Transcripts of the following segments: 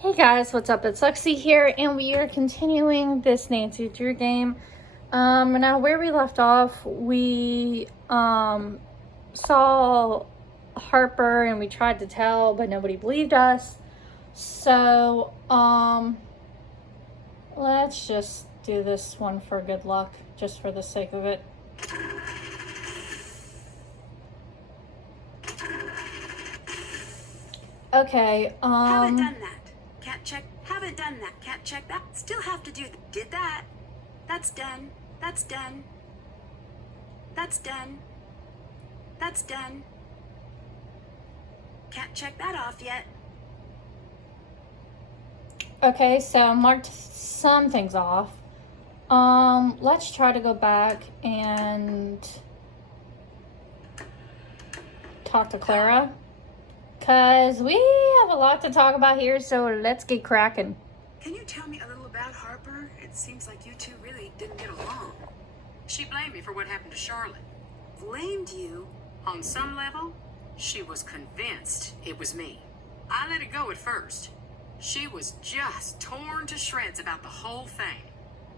Hey guys, what's up? It's Lexi here, and we are continuing this Nancy Drew game. Now where we left off, we saw Harper and we tried to tell, but nobody believed us. So let's just do this one for good luck, just for the sake of it. Okay. Haven't done that. Can't check. Haven't done that. Can't check that. Still have to do. Did that. That's done. That's done. That's done. That's done. Can't check that off yet. Okay, so I marked some things off. Let's try to go back and talk to Clara. Because we have a lot to talk about here, so let's get cracking. Can you tell me a little about Harper? It seems like you two really didn't get along. She blamed me for what happened to Charlotte. Blamed you? On some level, she was convinced it was me. I let it go at first. She was just torn to shreds about the whole thing.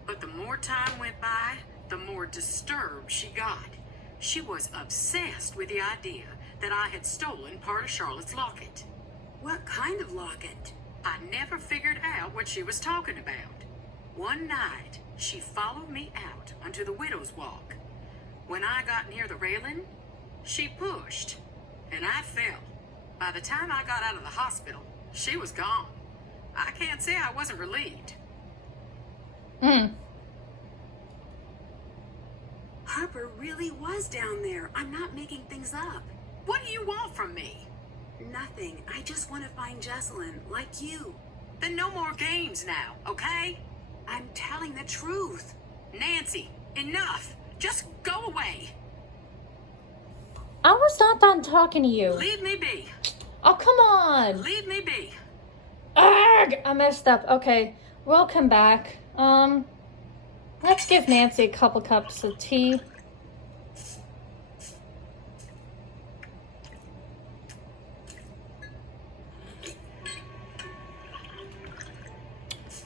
But the more time went by, the more disturbed she got. She was obsessed with the idea that I had stolen part of Charlotte's locket. What kind of locket? I never figured out what she was talking about. One night, she followed me out onto the widow's walk. When I got near the railing, she pushed, and I fell. By the time I got out of the hospital, she was gone. I can't say I wasn't relieved. Harper really was down there. I'm not making things up. What do you want from me? Nothing. I just want to find Jessalyn, like you. Then no more games now, okay? I'm telling the truth. Nancy, enough. Just go away. I was not done talking to you. Leave me be. Oh, come on. Leave me be. Arrgh, I messed up. Okay, welcome back. Let's give Nancy a couple cups of tea.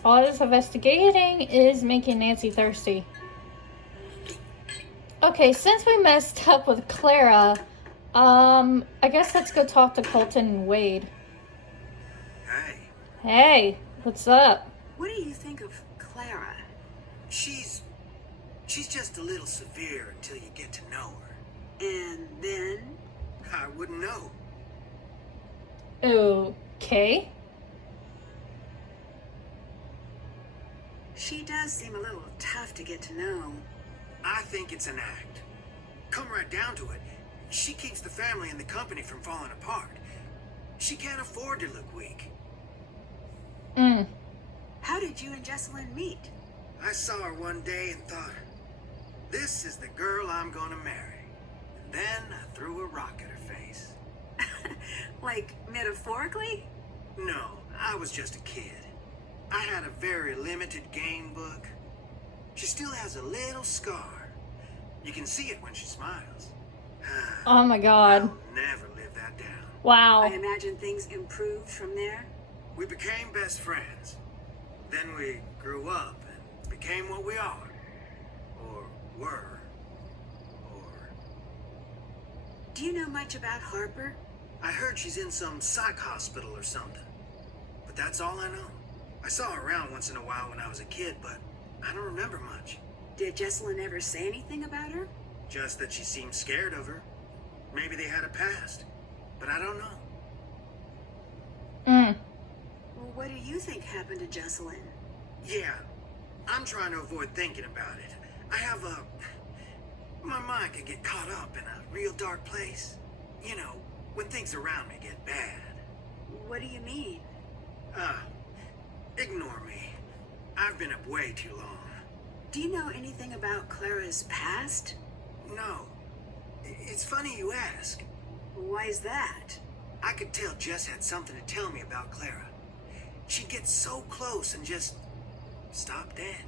All this investigating is making Nancy thirsty. Okay, since we messed up with Clara, I guess let's go talk to Colton and Wade. Hey. Hey, what's up? What do you think of Clara? She's just a little severe until you get to know her. And then? I wouldn't know. Okay. She does seem a little tough to get to know. I think it's an act. Come right down to it, she keeps the family and the company from falling apart. She can't afford to look weak. How did you and Jessalyn meet? I saw her one day and thought, this is the girl I'm gonna marry. And then I threw a rock at her face. Like, metaphorically? No, I was just a kid. I had a very limited game book. She still has a little scar. You can see it when she smiles. Oh my god. I'll never live that down. Wow. I imagine things improved from there. We became best friends. Then we grew up and became what we are. Or were. Or... Do you know much about Harper? I heard she's in some psych hospital or something. But that's all I know. I saw her around once in a while when I was a kid, but I don't remember much. Did Jessalyn ever say anything about her? Just that she seemed scared of her. Maybe they had a past. But I don't know. Well, what do you think happened to Jessalyn? Yeah, I'm trying to avoid thinking about it. I have a... My mind can get caught up in a real dark place. You know, when things around me get bad. What do you mean? Ignore me. I've been up way too long. Do you know anything about Clara's past? No. It's funny you ask. Why is that? I could tell Jess had something to tell me about Clara. She'd get so close and just stop dead.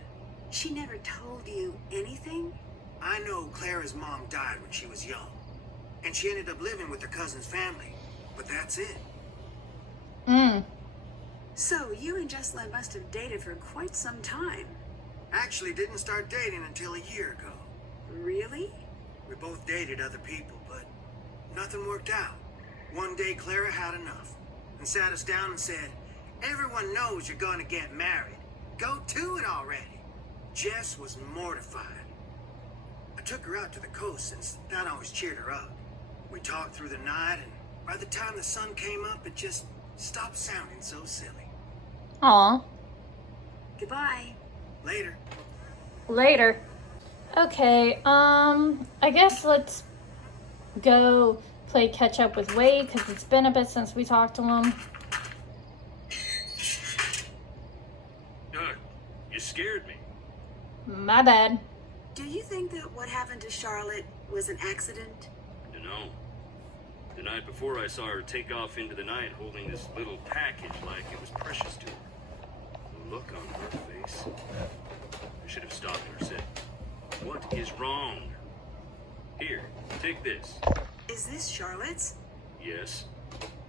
She never told you anything? I know Clara's mom died when she was young. And she ended up living with her cousin's family. But that's it. So, you and Jesslyn must have dated for quite some time. Actually didn't start dating until a year ago. Really? We both dated other people, but nothing worked out. One day Clara had enough and sat us down and said, "Everyone knows you're gonna get married. Go to it already." Jess was mortified. I took her out to the coast since that always cheered her up. We talked through the night, and by the time the sun came up, it just stopped sounding so silly. Aw. Goodbye. Later. Later. Okay, I guess let's go play catch up with Wade, because it's been a bit since we talked to him. You scared me. My bad. Do you think that what happened to Charlotte was an accident? Dunno. The night before, I saw her take off into the night holding this little package like it was precious to her. The look on her face. I should have stopped her and said, "What is wrong?" "Here, take this." Is this Charlotte's? "Yes."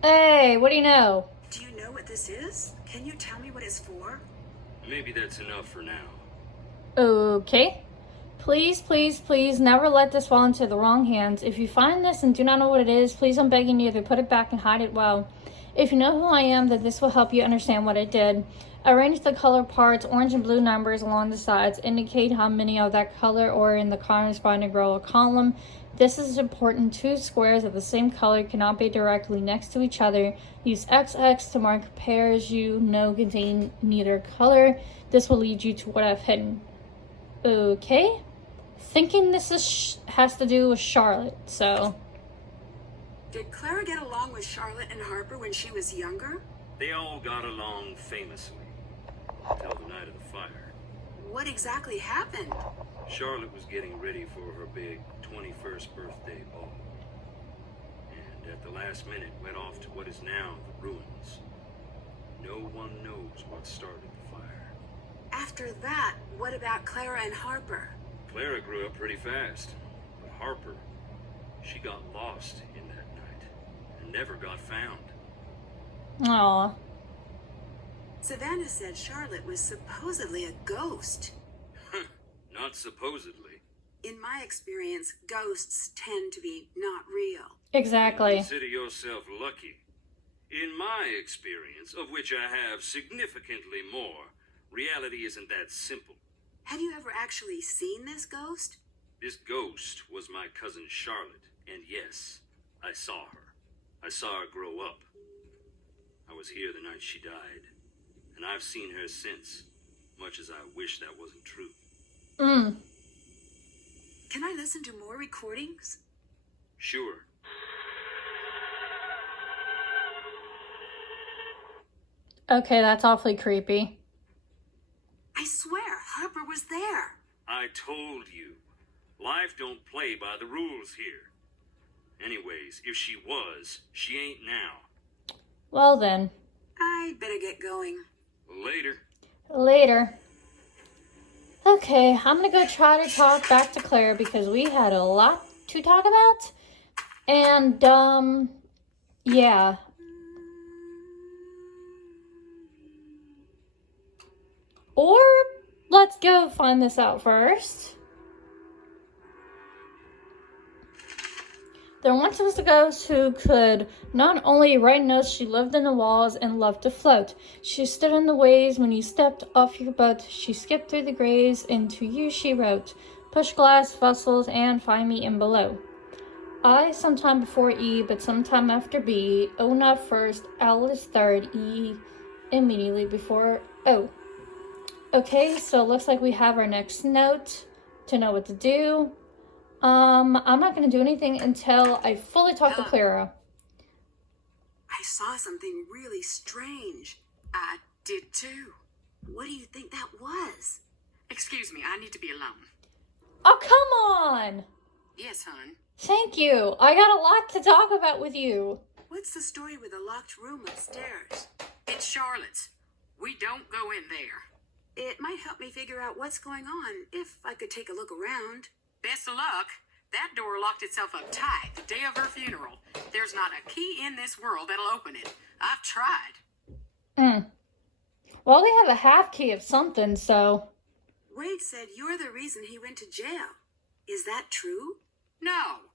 Hey, what do you know? Do you know what this is? Can you tell me what it's for? "Maybe that's enough for now." Okay. Please, please, please never let this fall into the wrong hands. If you find this and do not know what it is, please, I'm begging you to put it back and hide it well. If you know who I am, then this will help you understand what I did. Arrange the color parts, orange and blue numbers along the sides. Indicate how many of that color or in the corresponding row or column. This is important. Two squares of the same color cannot be directly next to each other. Use XX to mark pairs you know contain neither color. This will lead you to what I've hidden. Okay. Thinking this is has to do with Charlotte, so. Did Clara get along with Charlotte and Harper when she was younger? They all got along famously. Until the night of the fire. What exactly happened? Charlotte was getting ready for her big 21st birthday ball. And at the last minute went off to what is now the ruins. No one knows what started the fire. After that, what about Clara and Harper? Clara grew up pretty fast. But Harper, she got lost in that night and never got found. Aw. Savannah said Charlotte was supposedly a ghost. Not supposedly. In my experience, ghosts tend to be not real. Exactly. Consider yourself lucky. In my experience, of which I have significantly more, reality isn't that simple. Have you ever actually seen this ghost? This ghost was my cousin Charlotte, and yes, I saw her. I saw her grow up. I was here the night she died, and I've seen her since, much as I wish that wasn't true. Can I listen to more recordings? Sure. Okay, that's awfully creepy. I swear, Harper was there. I told you, life don't play by the rules here. Anyways, if she was, she ain't now. Well then. I'd better get going. Later. Later. Okay, I'm gonna go try to talk back to Clara because we had a lot to talk about. And, yeah. Or let's go find this out first. There once was a ghost who could not only write notes, she lived in the walls and loved to float. She stood in the waves when you stepped off your boat. She skipped through the graves, and to you she wrote, "Push glass vessels and find me in below. I sometime before E, but sometime after B. O not first, L is third, E immediately before O." Okay, so it looks like we have our next note to know what to do. I'm not going to do anything until I fully talk to Clara. I saw something really strange. I did too. What do you think that was? Excuse me, I need to be alone. Oh, come on! Yes, hon. Thank you. I got a lot to talk about with you. What's the story with the locked room upstairs? It's Charlotte's. We don't go in there. It might help me figure out what's going on if I could take a look around. Best of luck. That door locked itself up tight the day of her funeral. There's not a key in this world that'll open it. I've tried. Well, they have a half key of something, so... Wade said you're the reason he went to jail. Is that true? No.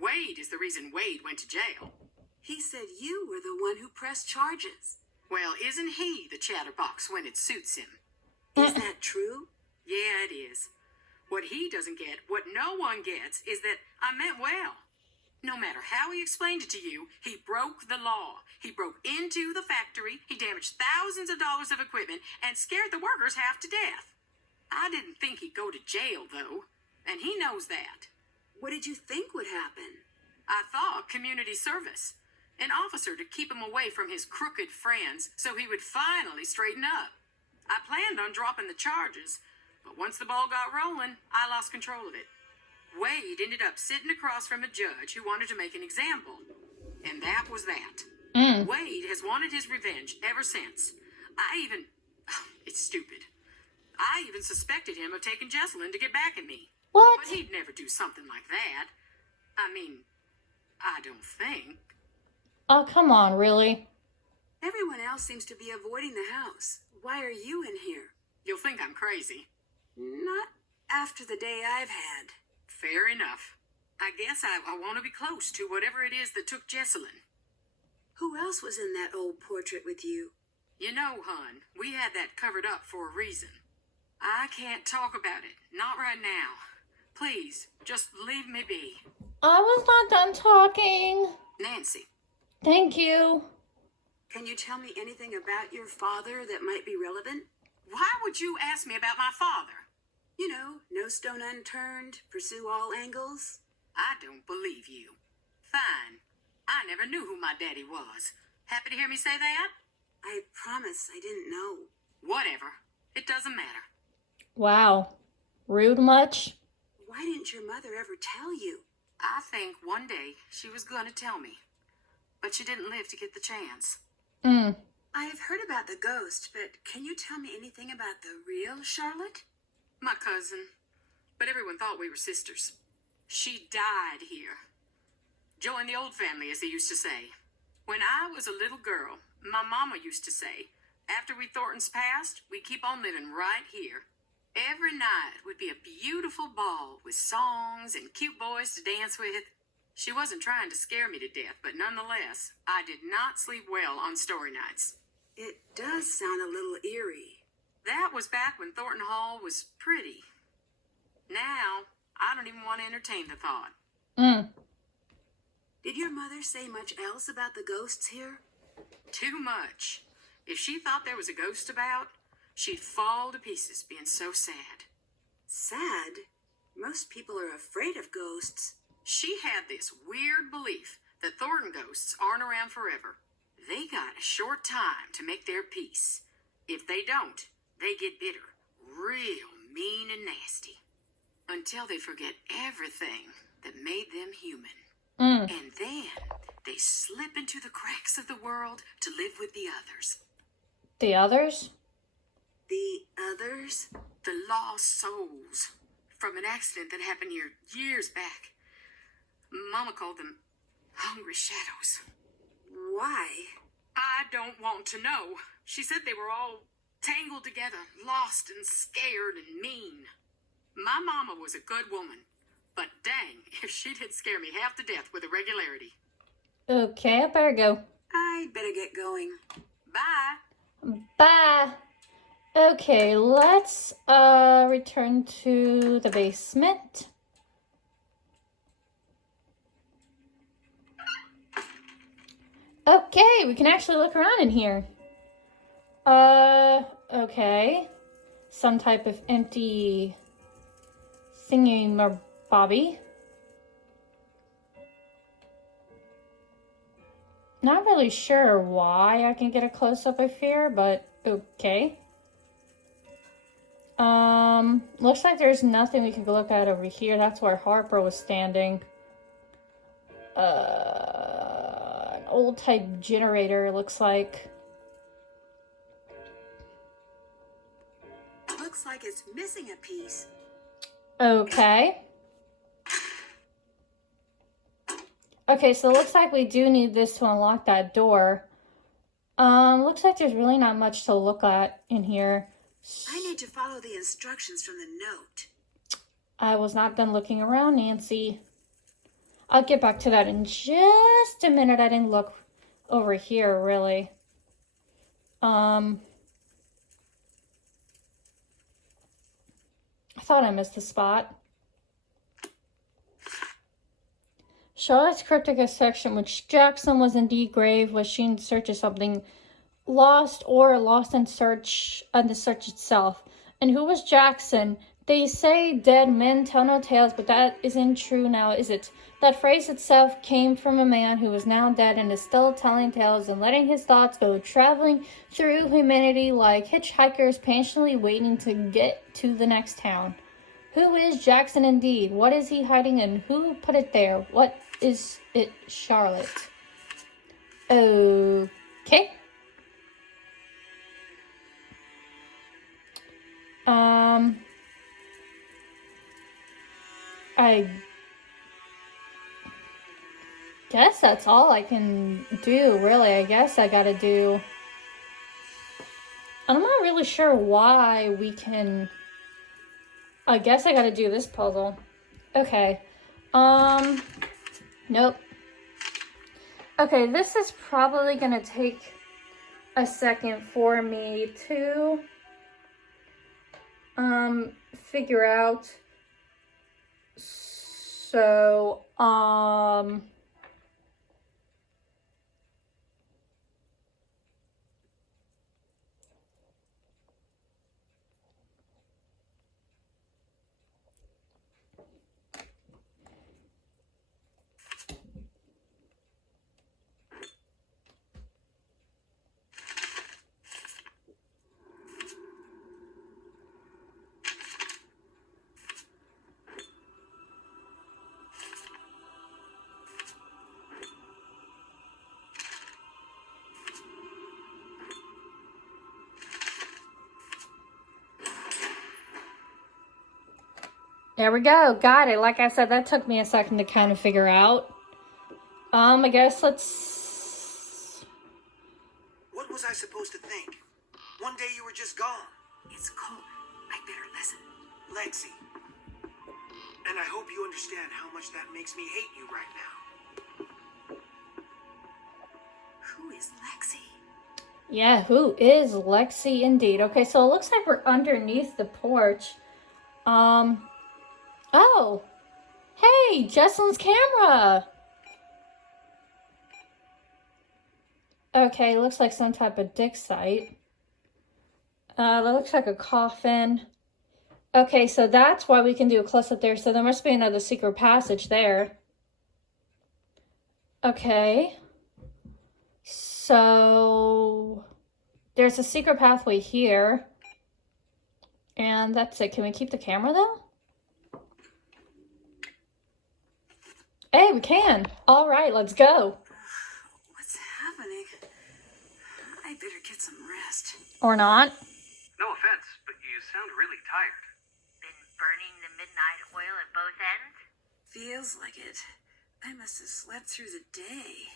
Wade is the reason Wade went to jail. He said you were the one who pressed charges. Well, isn't he the chatterbox when it suits him? Is that true? Yeah, it is. What he doesn't get, what no one gets, is that I meant well. No matter how he explained it to you, he broke the law. He broke into the factory, he damaged thousands of dollars of equipment, and scared the workers half to death. I didn't think he'd go to jail, though, and he knows that. What did you think would happen? I thought community service. An officer to keep him away from his crooked friends so he would finally straighten up. I planned on dropping the charges, but once the ball got rolling, I lost control of it. Wade ended up sitting across from a judge who wanted to make an example. And that was that. Wade has wanted his revenge ever since. It's stupid. I even suspected him of taking Jesselyn to get back at me. What? But he'd never do something like that. I mean, I don't think. Oh, come on, really? Everyone else seems to be avoiding the house. Why are you in here? You'll think I'm crazy. Not after the day I've had. Fair enough. I guess I want to be close to whatever it is that took Jesselyn. Who else was in that old portrait with you? You know, hon, we had that covered up for a reason. I can't talk about it. Not right now. Please, just leave me be. I was not done talking. Nancy. Thank you. Can you tell me anything about your father that might be relevant? Why would you ask me about my father? You know, no stone unturned, pursue all angles. I don't believe you. Fine. I never knew who my daddy was. Happy to hear me say that? I promise I didn't know. Whatever. It doesn't matter. Wow. Rude much? Why didn't your mother ever tell you? I think one day she was going to tell me. But she didn't live to get the chance. I've heard about the ghost, but can you tell me anything about the real Charlotte? My cousin. But everyone thought we were sisters. She died here. Joined the old family, as they used to say. When I was a little girl, my mama used to say, after we Thorntons passed, we keep on living right here. Every night would be a beautiful ball with songs and cute boys to dance with. She wasn't trying to scare me to death, but nonetheless, I did not sleep well on story nights. It does sound a little eerie. That was back when Thornton Hall was pretty. Now, I don't even want to entertain the thought. Did your mother say much else about the ghosts here? Too much. If she thought there was a ghost about, she'd fall to pieces being so sad. Sad? Most people are afraid of ghosts. She had this weird belief that Thornton ghosts aren't around forever. They got a short time to make their peace. If they don't, they get bitter, real mean and nasty. Until they forget everything that made them human. And then they slip into the cracks of the world to live with the others. The others? The others? The lost souls. From an accident that happened here years back. Mama called them hungry shadows. Why? I don't want to know. She said they were all tangled together, lost and scared and mean. My mama was a good woman, but dang, if she did scare me half to death with irregularity. Okay, I better go. I'd better get going. Bye. Bye. Okay, let's return to the basement. Okay, we can actually look around in here. Okay. Some type of empty singing or bobby. Not really sure why I can get a close-up of here, but okay. Looks like there's nothing we can look at over here. That's where Harper was standing. An old type generator, looks like. Looks like it's missing a piece. Okay. Okay, so it looks like we do need this to unlock that door. Looks like there's really not much to look at in here. I need to follow the instructions from the note. I was not done looking around, Nancy. I'll get back to that in just a minute. I didn't look over here, really. I thought I missed a spot. Charlotte's cryptic section, which Jackson was indeed grave, was she in search of something lost or lost in search of the search itself. And who was Jackson? They say dead men tell no tales, but that isn't true now, is it? That phrase itself came from a man who is now dead and is still telling tales and letting his thoughts go traveling through humanity like hitchhikers patiently waiting to get to the next town. Who is Jackson indeed? What is he hiding and who put it there? What is it, Charlotte? Okay. I guess that's all I can do, really. I guess I gotta do... I'm not really sure why we can... I guess I gotta do this puzzle. Okay. Nope. Okay, this is probably gonna take a second for me to figure out. So, there we go. Got it. Like I said, that took me a second to kind of figure out. I guess let's... What was I supposed to think? One day you were just gone. It's cold. I better listen. Lexi. And I hope you understand how much that makes me hate you right now. Who is Lexi? Yeah, who is Lexi indeed? Okay, so it looks like we're underneath the porch. Oh! Hey, Jesselyn's camera! Okay, looks like some type of dig site. That looks like a coffin. Okay, so that's why we can do a close-up there. So there must be another secret passage there. Okay. So there's a secret pathway here. And that's it. Can we keep the camera though? Hey, we can. All right, let's go. What's happening? I better get some rest. Or not. No offense, but you sound really tired. Been burning the midnight oil at both ends? Feels like it. I must have slept through the day.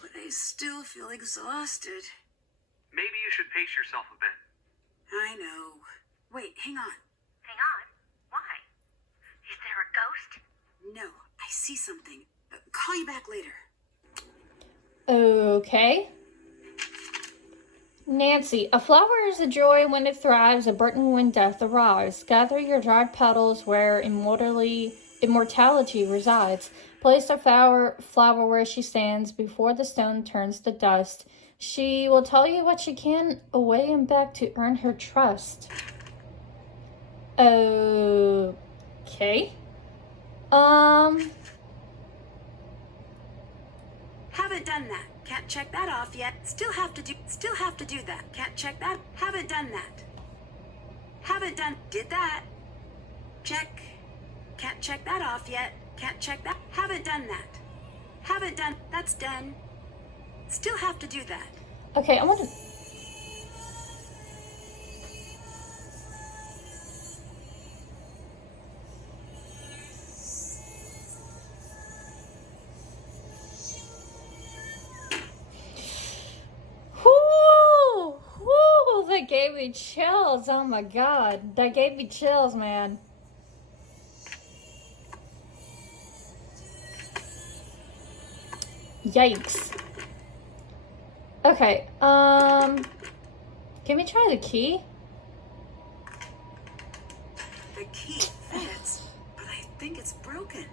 But I still feel exhausted. Maybe you should pace yourself a bit. I know. Wait, hang on. Hang on. Why? Is there a ghost? No, I see something. Call you back later. Okay. Nancy, a flower is a joy when it thrives, a burden when death arrives. Gather your dried petals where immortality resides. Place the flower where she stands before the stone turns to dust. She will tell you what she can away and back to earn her trust. Okay. Haven't done that. Can't check that off yet. Still have to do that. Can't check that. Haven't done that. Haven't done. Did that. Check. Can't check that off yet. Can't check that. Haven't done that. Haven't done. That's done. Still have to do that. Okay, I want to... that gave me chills. Oh my god. That gave me chills, man. Yikes. Okay, can we try the key? The key fits, but I think it's broken.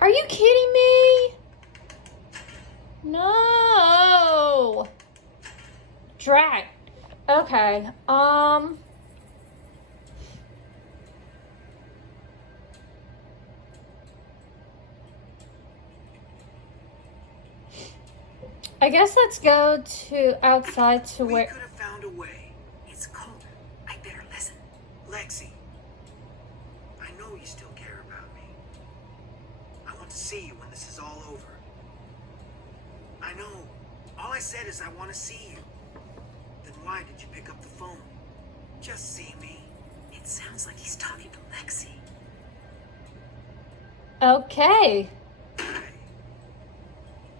Are you kidding me? No. Drat. Okay, I guess let's go to outside to We where... could have found a way. It's cold. I better listen. Lexi, I know you still care about me. I want to see you when this is all over. I know. All I said is I want to see you. Then why did you pick up the phone? Just see me. It sounds like he's talking to Lexi. Okay,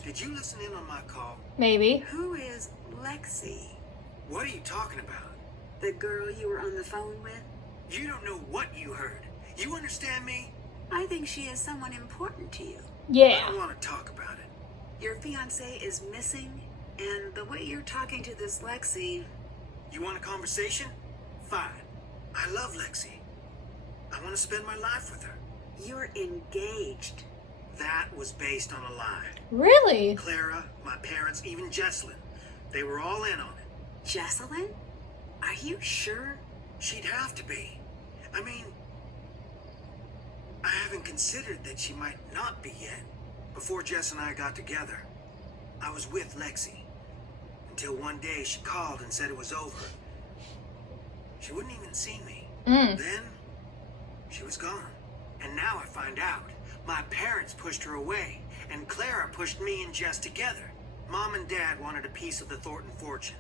Did you listen in on my call? maybe. Who is Lexi? What are you talking about? The girl you were on the phone with? You don't know what you heard. You understand me? I think she is someone important to you. I Yeah. don't want to talk about it. Your fiancé is missing, and the way you're talking to this Lexi... You want a conversation? Fine. I love Lexi. I want to spend my life with her. You're engaged. That was based on a lie. Really? Clara, my parents, even Jesslyn, they were all in on it. Jesselyn? Are you sure? She'd have to be. I mean, I haven't considered that she might not be yet. Before Jess and I got together, I was with Lexi. Until one day she called and said it was over. She wouldn't even see me. Then, she was gone. And now I find out. My parents pushed her away, and Clara pushed me and Jess together. Mom and Dad wanted a piece of the Thornton fortune,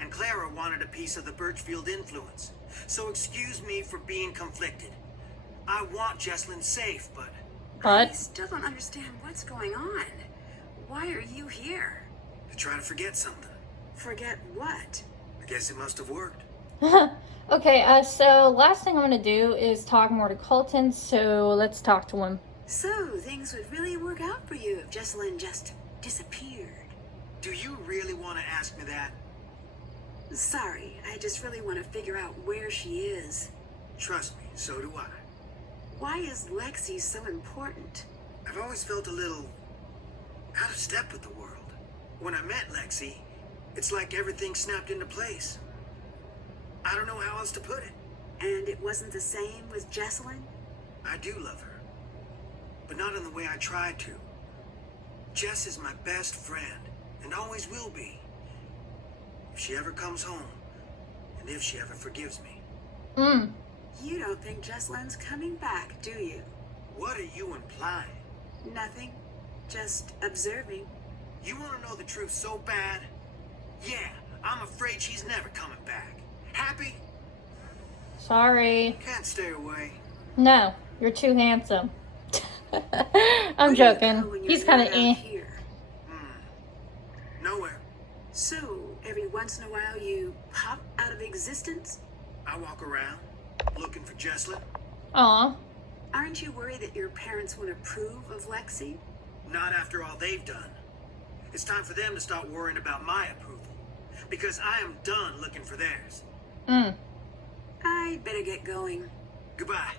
and Clara wanted a piece of the Birchfield influence. So excuse me for being conflicted. I want Jesslyn safe, but I still don't understand what's going on. Why are you here? to try to forget something. Forget what? I guess it must have worked. Okay, so last thing I'm gonna do is talk more to Colton, so let's talk to him. So, things would really work out for you if Jesselyn just disappeared. Do you really want to ask me that? Sorry, I just really want to figure out where she is. Trust me, so do I. Why is Lexi so important? I've always felt a little out of step with the world. When I met Lexi, it's like everything snapped into place. I don't know how else to put it. And it wasn't the same with Jesselyn? I do love her, but not in the way I tried to. Jess is my best friend, and always will be. If she ever comes home, and if she ever forgives me. You don't think Jesselyn's coming back, do you? What are you implying? Nothing. Just observing. You want to know the truth so bad? Yeah, I'm afraid she's never coming back. Happy? Sorry. Can't stay away. No, you're too handsome. I'm Where do you go joking. when you're He's kind of not out eh. here? Nowhere. So, every once in a while you pop out of existence? I walk around, looking for Jesslyn. Aw. Aren't you worried that your parents won't approve of Lexi? Not after all they've done. It's time for them to start worrying about my approval. Because I am done looking for theirs. I'd better get going. Goodbye.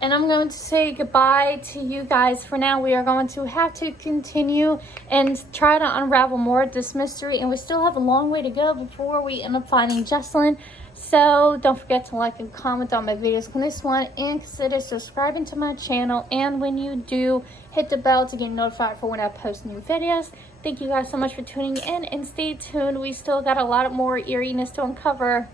And I'm going to say goodbye to you guys for now. We are going to have to continue and try to unravel more of this mystery. And we still have a long way to go before we end up finding Jesselyn. So don't forget to like and comment on my videos on this one. And consider subscribing to my channel. And when you do, hit the bell to get notified for when I post new videos. Thank you guys so much for tuning in. And stay tuned. We still got a lot more eeriness to uncover.